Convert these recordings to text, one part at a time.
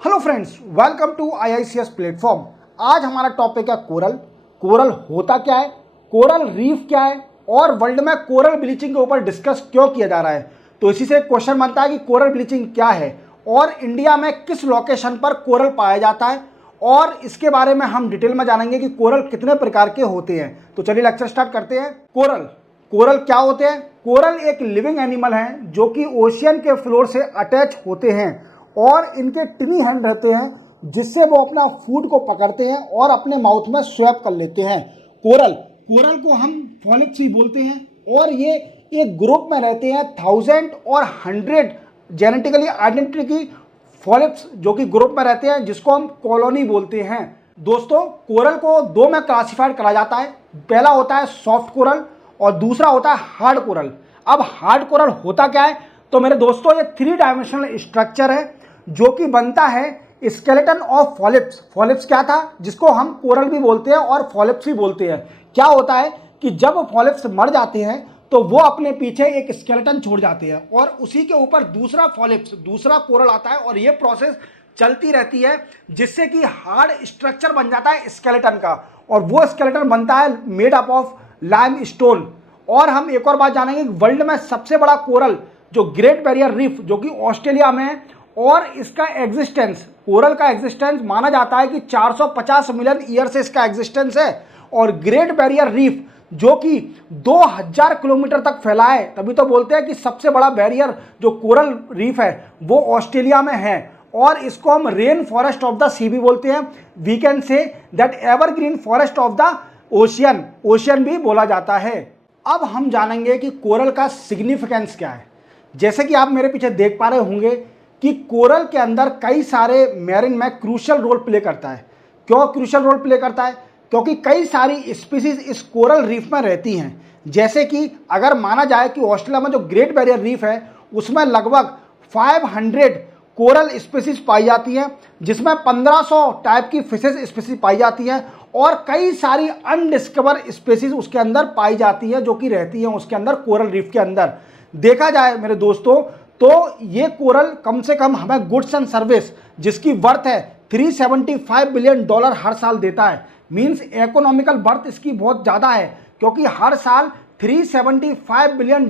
Hello friends, welcome to IICS platform. आज हमारा topic है कोरल। कोरल होता क्या है, कोरल रीफ क्या है और वर्ल्ड में कोरल ब्लीचिंग के ऊपर डिस्कस क्यों किया जा रहा है। तो इसी से क्वेश्चन बनता है कि कोरल ब्लीचिंग क्या है और इंडिया में किस लोकेशन पर कोरल पाया जाता है, और इसके बारे में हम डिटेल में जानेंगे कि कोरल कितने प्रकार के होते हैं। तो चलिए लेक्चर स्टार्ट करते हैं। कोरल कोरल क्या होते हैं? कोरल एक लिविंग एनिमल हैं जो कि ओशियन के फ्लोर से अटैच होते हैं और इनके टिनी हैंड रहते हैं जिससे वो अपना फूड को पकड़ते हैं और अपने माउथ में स्वैप कर लेते हैं। कोरल कोरल को हम फॉलिप्स भी बोलते हैं और ये एक ग्रुप में रहते हैं 1000 और 100 जेनेटिकली आइडेंटिटी फॉलिप्स जो कि ग्रुप में रहते हैं, जिसको हम कॉलोनी बोलते हैं। दोस्तों, कोरल को दो में क्लासिफाइड करा जाता है। पहला होता है सॉफ्ट कोरल और दूसरा होता है हार्ड कोरल। अब हार्ड कोरल होता क्या है? तो मेरे दोस्तों, ये 3 डायमेंशनल स्ट्रक्चर है जो कि बनता है स्केलेटन ऑफ फॉलिप्स। फॉलिप्स क्या था, जिसको हम कोरल भी बोलते हैं और फॉलिप्स भी बोलते हैं। क्या होता है कि जब फॉलिप्स मर जाते हैं तो वो अपने पीछे एक स्केलेटन छोड़ जाते हैं और उसी के ऊपर दूसरा फॉलिप्स, दूसरा कोरल आता है और ये प्रोसेस चलती रहती है जिससे कि हार्ड स्ट्रक्चर बन जाता है स्केलेटन का, और वो स्केलेटन बनता है made up of lime stone. और हम एक और बात जानेंगे, वर्ल्ड में सबसे बड़ा कोरल जो ग्रेट बैरियर रीफ जो कि ऑस्ट्रेलिया में है, और इसका एग्जिस्टेंस, कोरल का एग्जिस्टेंस माना जाता है कि 450 मिलियन ईयर से इसका एग्जिस्टेंस है। और ग्रेट बैरियर रीफ जो कि 2000 किलोमीटर तक फैला है, तभी तो बोलते हैं कि सबसे बड़ा बैरियर जो कोरल रीफ है वो ऑस्ट्रेलिया में है। और इसको हम rain forest of the sea भी बोलते हैं। We can say that evergreen forest of the ocean, ocean भी बोला जाता है। अब हम जानेंगे कि कोरल का सिग्निफिकेंस क्या है। जैसे कि आप मेरे पीछे देख पा रहे होंगे कि कोरल के अंदर कई सारे मैरिन में क्रूशियल रोल प्ले करता है। क्यों क्रूशियल रोल प्ले करता है? क्योंकि कई सारी स्पीसीज इस कोरल रीफ में रहती हैं। जैसे कि अगर माना जाए कि ऑस्ट्रेलिया में जो ग्रेट बैरियर रीफ है उसमें लगभग 500 कोरल स्पीसीज पाई जाती हैं, जिसमें 1500 टाइप की फिशेज स्पीसीज पाई जाती हैं और कई सारी अनडिस्कवर स्पीसीज उसके अंदर पाई जाती है जो कि रहती हैं उसके अंदर, कोरल रीफ के अंदर। देखा जाए मेरे दोस्तों तो ये कोरल कम से कम हमें गुड्स एंड सर्विस जिसकी वर्थ है $375 बिलियन हर साल देता है। मींस इकोनॉमिकल वर्थ इसकी बहुत ज़्यादा है, क्योंकि हर साल $375 billion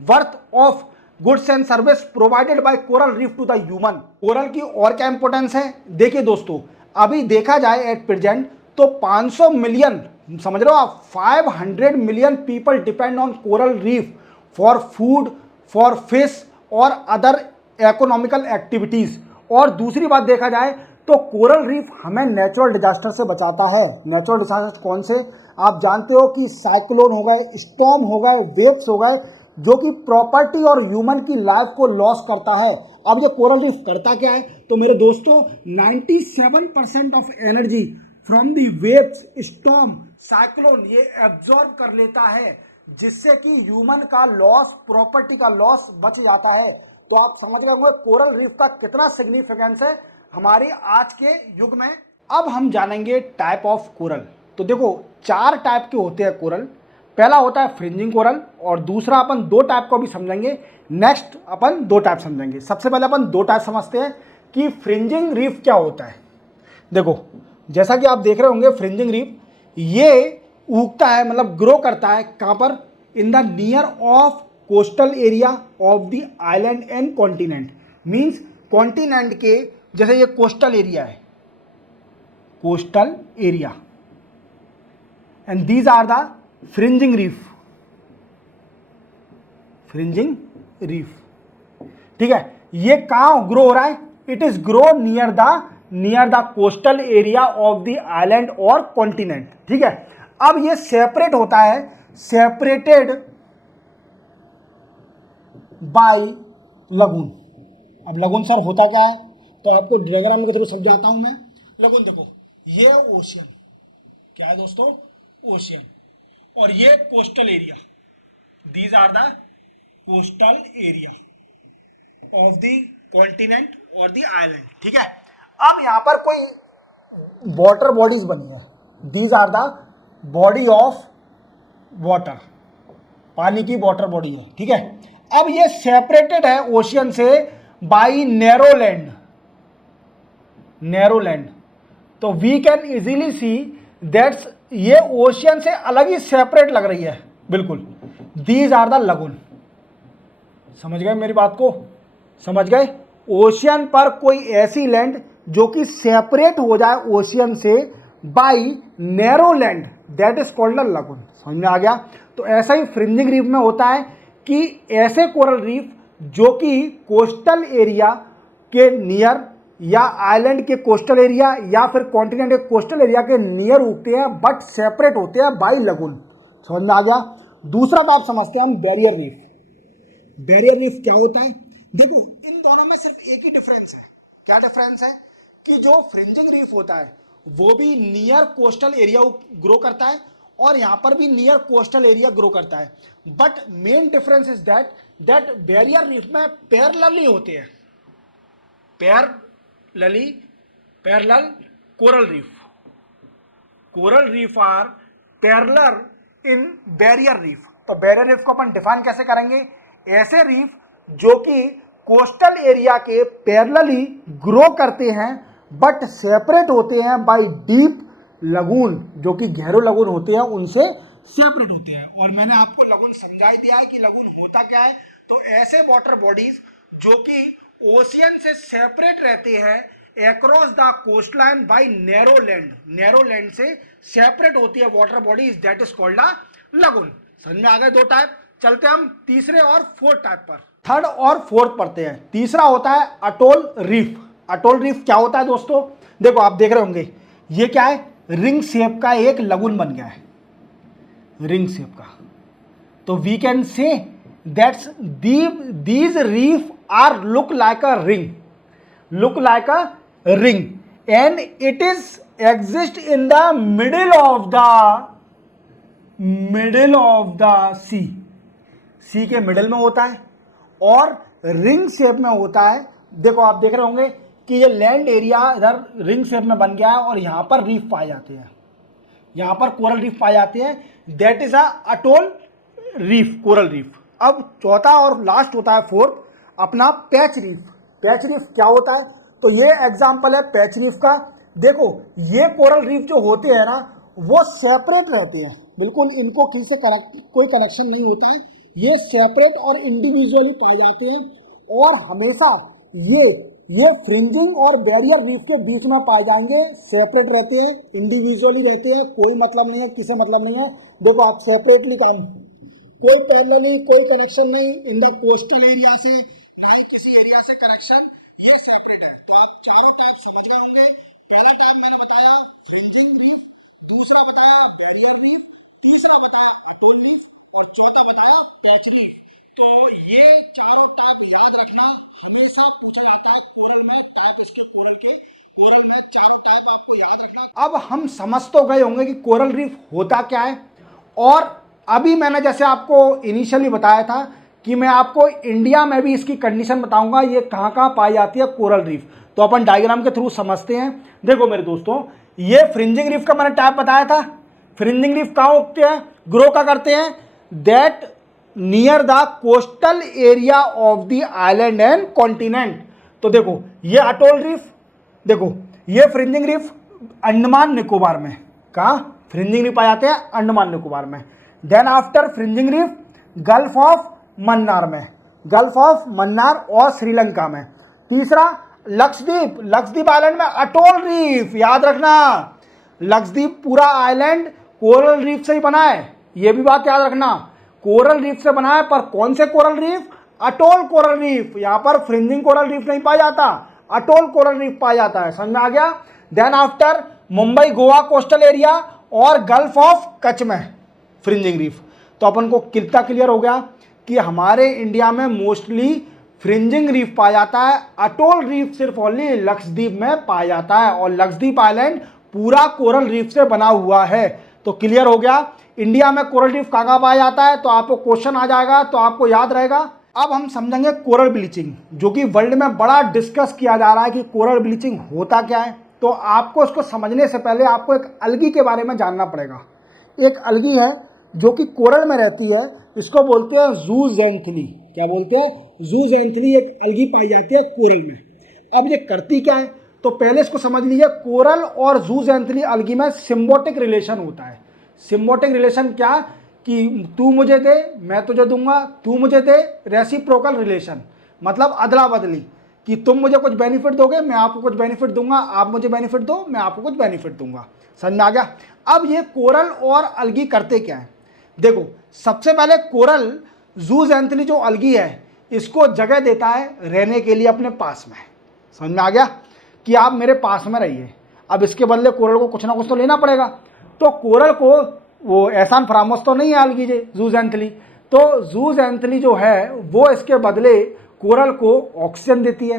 worth of goods and service provided by coral reef to the human. Coral की और क्या इंपॉर्टेंस है? देखिए दोस्तों, अभी देखा जाए एट प्रेजेंट तो 500 मिलियन, समझ रहे हो आप, 500 million people depend on coral reef for food, for fish और अदर इकोनॉमिकल एक्टिविटीज। और दूसरी बात देखा जाए तो कोरल रीफ हमें नेचुरल डिजास्टर से बचाता है। नेचुरल डिजास्टर कौन से? आप जानते हो कि साइक्लोन हो गए, स्टॉर्म हो गए, वेव्स हो गए, जो कि प्रॉपर्टी और ह्यूमन की लाइफ को लॉस करता है। अब ये कोरल रीफ करता क्या है? तो मेरे दोस्तों, 97% of energy from the waves, storm, cyclone ये एब्जॉर्ब कर लेता है, जिससे कि ह्यूमन का लॉस, प्रॉपर्टी का लॉस बच जाता है। तो आप समझ गए होंगे कोरल रीफ का कितना सिग्निफिकेंस है हमारे आज के युग में। अब हम जानेंगे टाइप ऑफ कोरल। तो देखो, 4 टाइप के होते हैं कोरल। पहला होता है फ्रिंजिंग कोरल और दूसरा अपन 2 टाइप को भी समझेंगे। नेक्स्ट अपन 2 टाइप समझेंगे। सबसे पहले अपन 2 टाइप समझते हैं कि फ्रिंजिंग रीफ क्या होता है। देखो, जैसा कि आप देख रहे होंगे, फ्रिंजिंग रीफ ये उगता है, मतलब ग्रो करता है कहाँ पर? In the near of coastal area of the island and continent. Means continent के, जैसे ये कोस्टल एरिया है, coastal area, and these are the fringing reef, fringing reef. ठीक है, ये कहाँ ग्रो हो रहा है? It is grow near the coastal area of the island और कॉन्टिनेंट। ठीक है, अब ये सेपरेट होता है, सेपरेटेड बाय लगून। अब लगून सर होता क्या है? तो आपको डायग्राम के थ्रू समझाता हूं मैं। लगून देखो, ये ओशियन, क्या है दोस्तों? ओशियन। और ये coastal area, these are the coastal area of the continent और द आइलैंड। ठीक है, अब यहां पर कोई वाटर बॉडीज बनी है, these are the body of water, पानी की वाटर बॉडी है। ठीक है, अब ये सेपरेटेड है ओशियन से by narrow land, narrow land. तो we can easily see that's ये ओशियन से अलग ही सेपरेट लग रही है बिल्कुल। These are the lagoon. समझ गए मेरी बात को? समझ गए? ओशियन पर कोई ऐसी लैंड जो कि सेपरेट हो जाए ओशियन से by narrow land, that is called a lagoon. समझ में आ गया? तो ऐसा ही फ्रिंजिंग रीफ में होता है कि ऐसे कोरल रीफ जो कि कोस्टल एरिया के नियर या आइलैंड के कोस्टल एरिया या फिर कॉन्टिनेंट के कोस्टल एरिया के नियर उगते हैं बट सेपरेट होते हैं बाय लगून। समझ में आ गया? दूसरा तो आप समझते हैं हम बैरियर रीफ। बैरियर रीफ क्या होता है? देखो इन दोनों में सिर्फ एक ही डिफरेंस है। क्या डिफरेंस है? कि जो फ्रिंजिंग रीफ होता है वो भी नियर कोस्टल एरिया ग्रो करता है और यहां पर भी नियर कोस्टल एरिया ग्रो करता है। But main difference is that barrier reef में पैरेलली होते हैं। Parallel coral reef. Coral reef are parallel in barrier reef. तो बैरियर रीफ को अपन डिफाइन कैसे करेंगे? ऐसे रीफ जो कि कोस्टल एरिया के पैरेलली ग्रो करते हैं बट सेपरेट होते हैं बाय डीप लगून, जो कि गहरे लगून होते हैं उनसे सेपरेट होते हैं। और मैंने आपको लगून समझा ही दिया है कि लगून होता क्या है। तो ऐसे वाटर बॉडीज जो कि ओशियन से सेपरेट रहते हैं across the coast line by narrow land, narrow land से सेपरेट होती है water bodies, that is called a lagoon. समझ में आ गए? दो टाइप। चलते हम तीसरे और फोर्थ टाइप पर। थर्ड और फोर्थ पढ़ते हैं। तीसरा होता है अटोल रीफ। अटोल रीफ क्या होता है दोस्तों? देखो आप देख रहे होंगे ये क्या है? रिंग शेप का एक लगून बन गया है, रिंग शेप का। तो we can say that's these reef are look like a ring, look like a ring and it is exist in the middle of the sea के मिडिल में होता है और रिंग शेप में होता है। देखो आप देख रहे होंगे कि ये लैंड एरिया इधर रिंग शेप में बन गया है और यहां पर रीफ पाए जाते हैं, यहां पर कोरल रीफ पाए जाते हैं, that is a atoll reef, coral reef. अब चौथा और लास्ट होता है फोर्थ अपना पैच रीफ। पैच रीफ क्या होता है? तो ये एग्जांपल है पैच रीफ का। देखो ये कोरल रीफ जो होते हैं ना वो सेपरेट रहते हैं बिल्कुल, इनको किसी से कोई कनेक्शन नहीं होता है, ये सेपरेट और इंडिविजुअली पाए जाते हैं और हमेशा ये फ्रिंजिंग और बैरियर रीफ के बीच में पाए जाएंगे। सेपरेट रहते हैं, इंडिविजुअली रहते हैं, कोई मतलब नहीं है, किसी मतलब नहीं है। देखो आप सेपरेटली काम, कोई पैरेलली कोई कनेक्शन नहीं इन द कोस्टल एरिया से, ना ही किसी एरिया से कनेक्शन, ये सेपरेट है। तो आप चारों टाइप समझ गए होंगे। पहला टाइप मैंने बताया फ्रिंजिंग रीफ, दूसरा बताया बैरियर रीफ, तीसरा बताया अटोल रीफ और चौथा बताया पैच रीफ। तो ये चारों टाइप याद रखना, हमेशा पूछा जाता है कोरल में, टाइप इसके कोरल में चारों टाइप आपको याद रखना। अब हम समझ तो गए होंगे कि कोरल रीफ होता क्या है। और अभी मैंने जैसे आपको इनिशियली बताया था कि मैं आपको इंडिया में भी इसकी कंडीशन बताऊंगा, ये कहाँ कहाँ पाई जाती है कोरल रीफ। तो अपन डायग्राम के थ्रू समझते हैं। देखो मेरे दोस्तों, ये फ्रिंजिंग रीफ का मैंने टाइप बताया था। फ्रिंजिंग रीफ कहाँ उगते हैं, ग्रो का करते हैं? That near the coastal area of the island and continent. तो देखो ये अटोल रीफ, देखो ये फ्रिंजिंग रीफ अंडमान निकोबार में, कहाँ फ्रिंजिंग रीफ पाए जाते हैं? अंडमान निकोबार में। Then after fringing reef gulf of Mannar में, गल्फ ऑफ मन्नार और श्रीलंका में। तीसरा लक्षद्वीप, लक्षद्वीप आइलैंड में अटोल रीफ, याद रखना लक्षद्वीप पूरा आइलैंड कोरल रीफ से ही बना है, ये भी बात याद रखना, कोरल रीफ से बना है। पर कौन से coral reef? Atoll coral reef. यहां पर फ्रिंजिंग कोरल रीफ नहीं पाया जाता, अटोल कोरल रीफ पाया जाता है। समझ में आ गया? Then after Mumbai Goa coastal area और गल्फ ऑफ कच्छ में फ्रिंजिंग रीफ। तो अपन को कितना क्लियर हो गया कि हमारे इंडिया में मोस्टली फ्रिंजिंग रीफ पाया जाता है, अटोल रीफ सिर्फ ओनली लक्षद्वीप में पाया जाता है और लक्षद्वीप आइलैंड पूरा कोरल रीफ से बना हुआ है। तो क्लियर हो गया इंडिया में कोरल रीफ कहाँ पाया जाता है। तो आपको क्वेश्चन आ जाएगा तो आपको याद रहेगा। अब हम समझेंगे कोरल ब्लीचिंग, जो कि वर्ल्ड में बड़ा डिस्कस किया जा रहा है कि कोरल ब्लीचिंग होता क्या है। तो आपको इसको समझने से पहले आपको एक अलगी के बारे में जानना पड़ेगा। एक अलगी है जो कि कोरल में रहती है, इसको बोलते हैं जूज़ैंथली। क्या बोलते हैं? जूज़ैंथली एक अलगी पाई जाती है कोरल में। अब ये करती क्या है? तो पहले इसको समझ लीजिए, कोरल और जूज़ैंथली अलगी में सिम्बोटिक रिलेशन होता है। सिम्बोटिक रिलेशन क्या, कि तू मुझे दे मैं तुझे दूंगा, तू मुझे दे, रेसिप्रोकल रिलेशन, मतलब अदला बदली, कि तुम मुझे कुछ बेनिफिट दोगे मैं आपको कुछ बेनिफिट दूंगा, आप मुझे बेनिफिट दो मैं आपको कुछ बेनिफिट दूंगा। समझ में आ गया। अब ये कोरल और अलगी करते क्या है, देखो सबसे पहले कोरल जूज़ैंथली जो अलगी है इसको जगह देता है रहने के लिए अपने पास में। समझ में आ गया कि आप मेरे पास में रहिए। अब इसके बदले कोरल को कुछ ना कुछ तो लेना पड़ेगा, तो कोरल को वो एहसान फरामोश तो नहीं है अलगी जूज़ैंथली, तो जूज़ैंथली जो है वो इसके बदले कोरल को ऑक्सीजन देती है,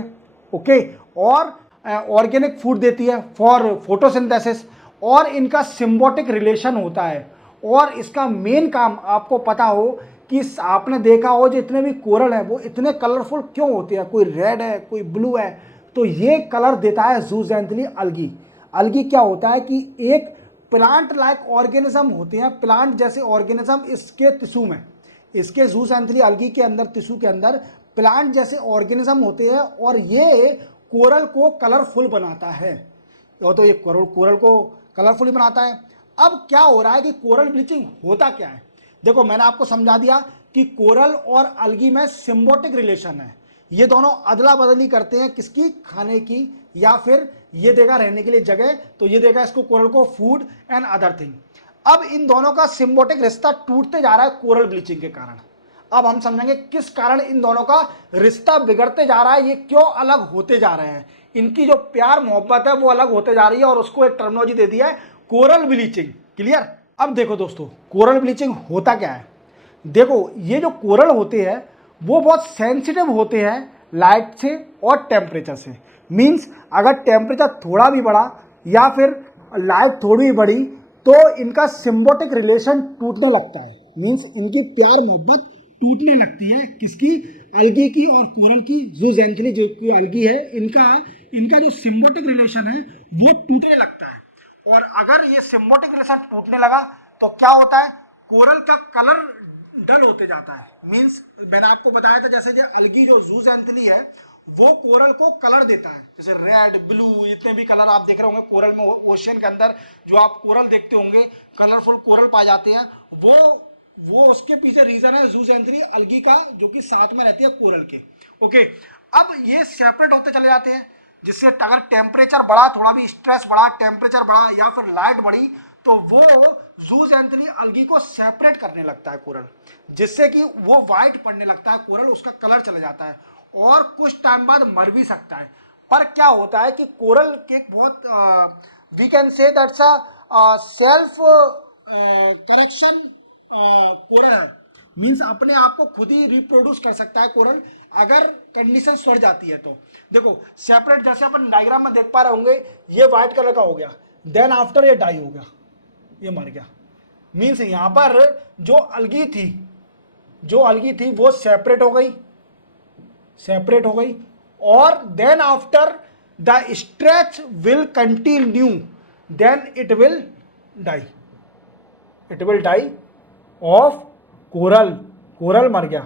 ओके, और ऑर्गेनिक फूड देती है फॉर फोटोसिंथेसिस, और इनका सिम्बोटिक रिलेशन होता है। और इसका मेन काम आपको पता हो कि आपने देखा हो जितने भी कोरल है वो इतने कलरफुल क्यों होते हैं, कोई रेड है कोई ब्लू है, तो ये कलर देता है जूज़ैंथली अलगी। अलगी क्या होता है कि एक प्लांट लाइक ऑर्गेनिज्म होते हैं, प्लांट जैसे ऑर्गेनिज्म इसके टिश्यू में, इसके जूज़ैंथली अलगी के अंदर टिश्यू के अंदर प्लांट जैसे ऑर्गेनिज्म होते हैं, और ये कोरल को कलरफुल बनाता है, तो ये कोरल को कलरफुल बनाता है। अब क्या हो रहा है कि कोरल ब्लीचिंग होता क्या है, देखो मैंने आपको समझा दिया कि कोरल और अलगी में सिम्बोटिक रिलेशन है, ये दोनों अदला बदली करते हैं किसकी, खाने की, या फिर ये देगा रहने के लिए जगह तो ये देगा इसको कोरल को फूड एंड अदर थिंग। अब इन दोनों का सिम्बोटिक रिश्ता टूटते जा रहा है कोरल ब्लीचिंग के कारण। अब हम समझेंगे किस कारण इन दोनों का रिश्ता बिगड़ते जा रहा है, ये क्यों अलग होते जा रहे हैं, इनकी जो प्यार मोहब्बत है वो अलग होते जा रही है, और उसको एक टर्मिनोलॉजी दे दी है कोरल ब्लीचिंग। क्लियर। अब देखो दोस्तों कोरल ब्लीचिंग होता क्या है, देखो ये जो कोरल होते हैं वो बहुत सेंसिटिव होते हैं लाइट से और टेम्परेचर से। मीन्स अगर टेम्परेचर थोड़ा भी बढ़ा या फिर लाइट थोड़ी भी बढ़ी तो इनका सिम्बोटिक रिलेशन टूटने लगता है, मीन्स इनकी प्यार मोहब्बत टूटने लगती है, किसकी, अलगी की और कोरल की। जूज़ैंथली जो अलगी है इनका जो सिम्बोटिक रिलेशन है वो टूटने लगता है, और अगर ये सिम्बोटिक रिलेशन टूटने लगा तो क्या होता है, कोरल का कलर डल होते जाता है। मींस मैंने आपको बताया था जैसे अलगी जो जूज़ैंथली है वो कोरल को कलर देता है, जैसे रेड ब्लू इतने भी कलर आप देख रहे होंगे कोरल में, ओशियन के अंदर जो आप कोरल देखते होंगे कलरफुल कोरल पाए जाते हैं, वो उसके पीछे रीजन है जूज़ैंथली अलगी का, जो कि साथ में रहती है कोरल के। ओके, अब ये सेपरेट होते चले जाते हैं, जिससे अगर टेम्परेचर बढ़ा, थोड़ा भी स्ट्रेस बढ़ा, टेम्परेचर बढ़ा या फिर लाइट बढ़ी तो वो जूज़ैंथली अलगी को सेपरेट करने लगता है कोरल, जिससे कि वो व्हाइट पड़ने लगता है कोरल, उसका कलर चला जाता है और कुछ टाइम बाद मर भी सकता है। पर क्या होता है कि कोरल के बहुत we can say that's a self correction coral है, मीन्स अपने आप को खुद ही रिप्रोड्यूस कर सकता है कोरल अगर कंडीशन सड़ जाती है तो। देखो सेपरेट जैसे अपन डायग्राम में देख पा रहे होंगे, ये व्हाइट कलर का हो गया, देन आफ्टर ये डाई हो गया, ये मर गया। मीन्स यहां पर जो अलगी थी वो सेपरेट हो गई, और then after the stretch will continue, then it will die off coral मर गया,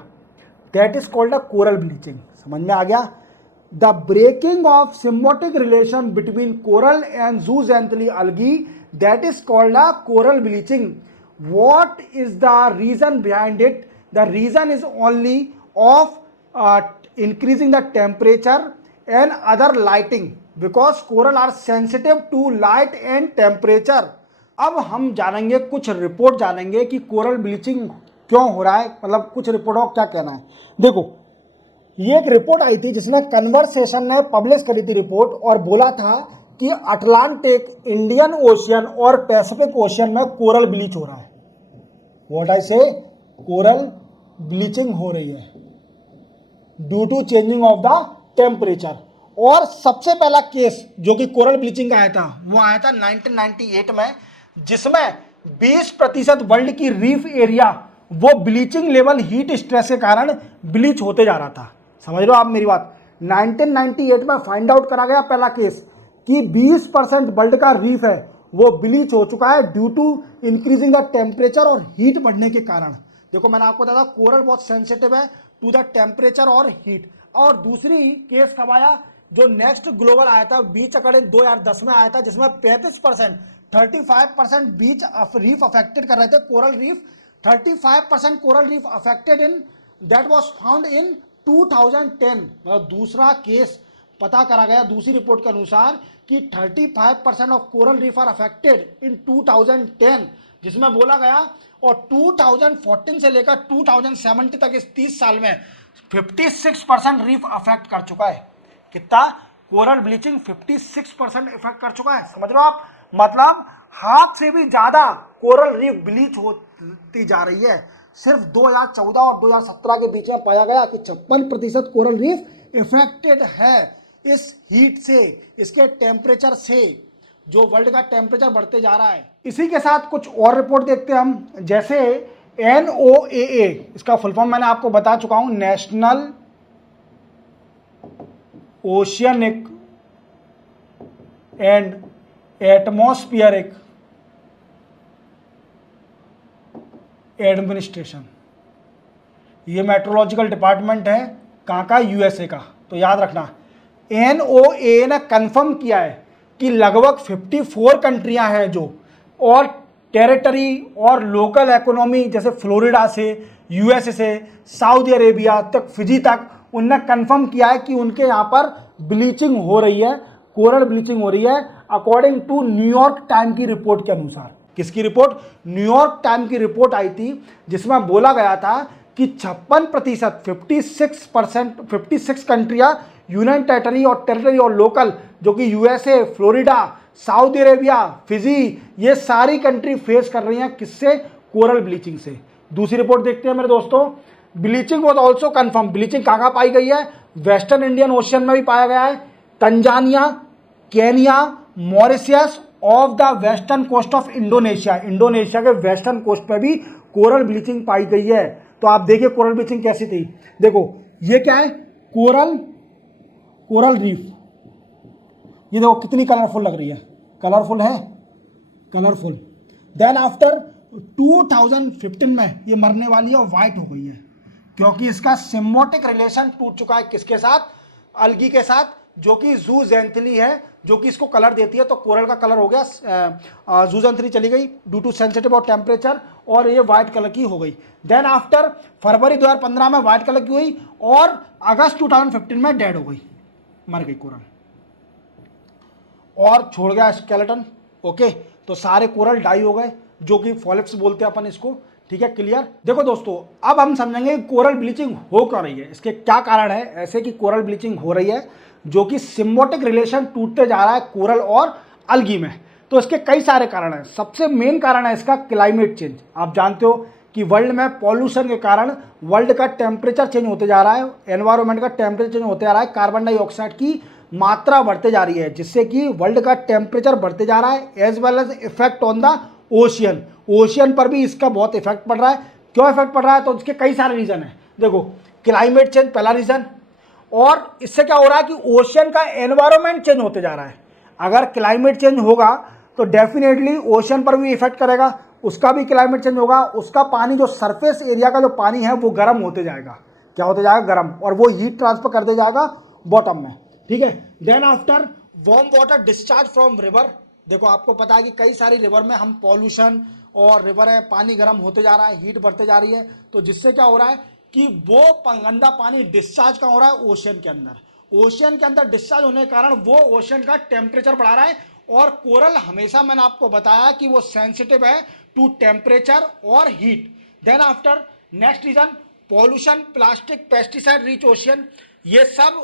that is called a coral bleaching. समझ में आ गया। The breaking of symbiotic relation between coral and zooxanthellae algae, that is called a coral bleaching. what is the reason behind it? The reason is only of increasing the temperature and other lighting, because coral are sensitive to light and temperature. अब हम जानेंगे कुछ report जानेंगे कि coral bleaching क्यों हो रहा है, मतलब कुछ रिपोर्टों का क्या कहना है। देखो ये एक रिपोर्ट आई थी जिसने कन्वर्सेशन ने पब्लिश करी थी रिपोर्ट, और बोला था कि अटलांटिक, इंडियन ओशियन और पैसिफिक ओशियन में कोरल ब्लीच हो रहा है। व्हाट आई से, कोरल ब्लीचिंग हो रही है due to changing of the temperature. और सबसे पहला केस जो कि कोरल ब्लीचिंग का आया था वो आया था 1998 में, जिसमें 20% वर्ल्ड की रीफ एरिया वो ब्लीचिंग लेवल हीट स्ट्रेस के कारण ब्लीच होते जा रहा था। समझ रहे हो आप मेरी बात। 1998 में फाइंड आउट करा गया पहला केस कि 20% वर्ल्ड का रीफ है वो ब्लीच हो चुका है due to increasing the temperature और हीट बढ़ने के कारण। देखो मैंने आपको बताया कोरल बहुत सेंसिटिव है टू द टेम्परेचर और हीट। और दूसरी केस कब आया जो नेक्स्ट ग्लोबल आया था बीच अकॉर्डिंग 2010 में आया था, जिसमें 35% 35% बीच रीफ अफेक्टेड कर रहे थे, coral reef 35% coral reef affected in that was found in 2010। मतलब दूसरा केस पता करा गया दूसरी रिपोर्ट के अनुसार कि 35% of coral reef are affected in 2010, जिसमें बोला गया। और 2014 से लेकर 2070 तक इस 30 साल में 56% रीफ अफेक्ट कर चुका है। कितना? कोरल ब्लीचिंग 56% इफेक्ट कर चुका है। समझ रहे हो आप? मतलब हाथ से भी ज्यादा कोरल रीफ ब्लीच होती जा रही है। सिर्फ 2014 और 2017 के बीच में पाया गया कि 56% कोरल रीफ इफेक्टेड है इस हीट से, इसके टेम्परेचर से, जो वर्ल्ड का टेम्परेचर बढ़ते जा रहा है। इसी के साथ कुछ और रिपोर्ट देखते हैं हम, जैसे NOAA, इसका फुल फॉर्म मैंने आपको बता चुका हूं, national oceanic and atmospheric administration. ये मेट्रोलॉजिकल डिपार्टमेंट है कहाँ का? USA का। तो याद रखना, NOAA ने कंफर्म किया है कि लगभग 54 कंट्रियां हैं जो, और टेरिटरी और लोकल इकोनॉमी जैसे फ्लोरिडा से, USA से, सऊदी अरेबिया तक, फिजी तक, उनने कंफर्म किया है कि उनके यहाँ पर ब्लीचिंग हो रही है, कोरल ब्लीचिंग हो रही है, अकॉर्डिंग टू न्यूयॉर्क टाइम की रिपोर्ट के अनुसार। किसकी रिपोर्ट? न्यूयॉर्क टाइम की रिपोर्ट आई थी, जिसमें बोला गया था कि 56%, 56 कंट्रियां, यूनियन टेरिटरी और टेरिटरी और लोकल, जो कि USA, Florida, Saudi Arabia, Fiji, ये सारी कंट्री फेस कर रही हैं किससे? कोरल ब्लीचिंग से। दूसरी रिपोर्ट देखते हैं मेरे दोस्तों। Bleaching was also confirm. Bleaching कहाँ पाई गई है? वेस्टर्न इंडियन ओशियन में भी पाया गया है, Tanzania, Kenya, Mauritius, of the western coast of Indonesia. Indonesia के वेस्टर्न कोस्ट पे भी कोरल ब्लीचिंग पाई गई है। तो आप देखिए कोरल ब्लीचिंग कैसी थी। देखो ये क्या है? Coral reef. ये देखो कितनी कलरफुल लग रही है। कलरफुल है, कलरफुल। देन आफ्टर 2015 में ये मरने वाली है और वाइट हो गई है, क्योंकि इसका सिम्बोटिक रिलेशन टूट चुका है किसके साथ? अलगी के साथ, जो कि जूजेंथली है, जो कि इसको कलर देती है। तो कोरल का कलर हो गया, जूजेंथली चली गई ड्यू टू सेंसिटिव और टेम्परेचर, और ये व्हाइट कलर की हो गई। देन आफ्टर फरवरी 2015 में व्हाइट कलर की हुई, और अगस्त 2015 में डेड हो गई, मर गई कोरल, और छोड़ गया स्केलेटन। ओके, तो सारे कोरल डाई हो गए, जो कि फॉलिप्स बोलते हैं अपन इसको। ठीक है, क्लियर? देखो दोस्तों, अब हम समझेंगे कोरल ब्लीचिंग हो क्यों रही है, इसके क्या कारण है ऐसे कि कोरल ब्लीचिंग हो रही है, जो कि सिम्बोटिक रिलेशन टूटते जा रहा है कोरल और अलगी में। तो इसके कई सारे कारण हैं। सबसे मेन कारण है इसका क्लाइमेट चेंज। आप जानते हो कि वर्ल्ड में पॉल्यूशन के कारण वर्ल्ड का टेम्परेचर चेंज होते जा रहा है, एनवायरनमेंट का टेम्परेचर चेंज होते जा रहा है, कार्बन डाइऑक्साइड की मात्रा बढ़ते जा रही है, जिससे कि वर्ल्ड का टेम्परेचर बढ़ते जा रहा है, as well as effect on the ocean. Ocean पर भी इसका बहुत इफेक्ट पड़ रहा है। क्यों इफेक्ट पड़ रहा है? तो इसके कई सारे रीजन है। देखो, क्लाइमेट चेंज पहला रीजन, और इससे क्या हो रहा है कि ओशियन का एनवायरनमेंट चेंज होते जा रहा है। अगर क्लाइमेट चेंज होगा तो डेफिनेटली ओशियन पर भी इफेक्ट करेगा, उसका भी क्लाइमेट चेंज होगा, उसका पानी, जो सरफेस एरिया का जो पानी है वो गर्म होते जाएगा। क्या होते जाएगा? गर्म, और वो हीट ट्रांसफर कर दे जाएगा बॉटम में। ठीक है, then after warm water discharge from river. देखो आपको पता है कि कई सारी रिवर में हम पॉल्यूशन, और रिवर है, पानी गर्म होते जा रहा है, हीट बढ़ते जा रही है, तो जिससे क्या हो रहा है कि वो गंदा पानी डिस्चार्ज कहाँ हो रहा है? ओशियन के अंदर। ओशियन के अंदर डिस्चार्ज होने के कारण वो ओशियन का टेम्परेचर बढ़ा रहा है, और कोरल हमेशा मैंने आपको बताया कि वो सेंसिटिव है टू टेम्परेचर और heat. Then after next reason, pollution, plastic, pesticide reach ocean. ये सब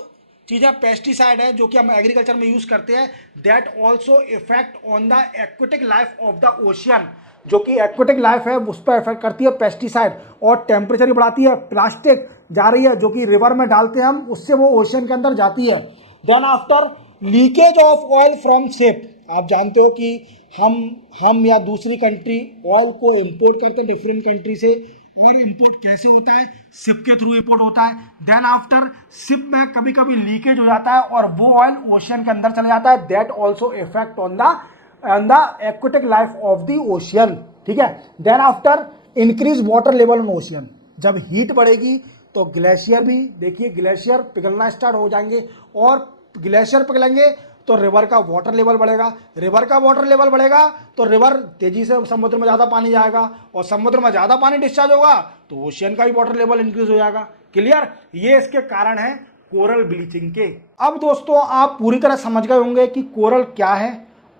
चीजें पेस्टिसाइड है जो कि हम एग्रीकल्चर में यूज करते हैं, that also effect on the aquatic life of the ocean. जो कि एक्वेटिक लाइफ है उस पर इफेक्ट करती है पेस्टिसाइड, और टेम्परेचर भी बढ़ाती है। प्लास्टिक जा रही है जो कि रिवर में डालते हैं हम, उससे वो ओशियन के अंदर जाती है। Then after leakage of oil from ship. आप जानते हो कि हम या दूसरी कंट्री ऑयल को इंपोर्ट करते हैं डिफरेंट कंट्री से, और इंपोर्ट कैसे होता है? शिप के थ्रू इंपोर्ट होता है। देन आफ्टर शिप में कभी कभी लीकेज हो जाता है और वो ऑयल ओशियन के अंदर चला जाता है, that also effect on the aquatic life of the ocean. ठीक है, then after increase water level on ocean. जब हीट बढ़ेगी तो ग्लेशियर भी, देखिए ग्लेशियर पिघलना स्टार्ट हो जाएंगे, और ग्लेशियर पिघलेंगे तो रिवर का वाटर लेवल बढ़ेगा, रिवर का वाटर लेवल बढ़ेगा तो रिवर तेजी से समुद्र में ज़्यादा पानी जाएगा, और समुद्र में ज़्यादा पानी डिस्चार्ज होगा तो ओशियन का भी वाटर लेवल इंक्रीज हो जाएगा। क्लियर? ये इसके कारण है कोरल ब्लीचिंग के। अब दोस्तों आप पूरी तरह समझ गए होंगे कि कोरल क्या है,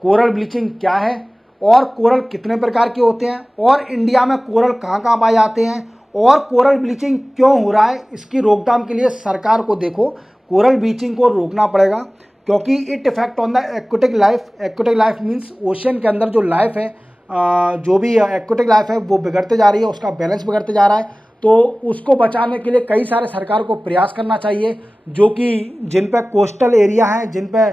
कोरल ब्लीचिंग क्या है, और कोरल कितने प्रकार के होते हैं, और इंडिया में कोरल कहाँ कहाँ पाए जाते हैं, और कोरल ब्लीचिंग क्यों हो रहा है। इसकी रोकथाम के लिए सरकार को देखो कोरल ब्लीचिंग को रोकना पड़ेगा, क्योंकि it effect on the aquatic life. Aquatic life means ocean के अंदर जो लाइफ है, जो भी एक्वेटिक लाइफ है वो बिगड़ते जा रही है, उसका बैलेंस बिगड़ते जा रहा है। तो उसको बचाने के लिए कई सारे सरकार को प्रयास करना चाहिए, जो कि जिन पे कोस्टल एरिया है, जिन पे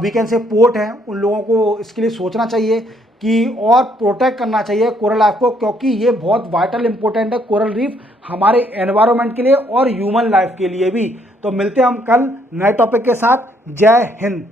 वी कैन से पोर्ट है, उन लोगों को इसके लिए सोचना चाहिए कि और प्रोटेक्ट करना चाहिए कोरल लाइफ को, क्योंकि ये बहुत वाइटल इंपॉर्टेंट है कोरल रीफ हमारे एनवायरनमेंट के लिए और ह्यूमन लाइफ के लिए भी। तो मिलते हैं हम कल नए टॉपिक के साथ। जय हिंद।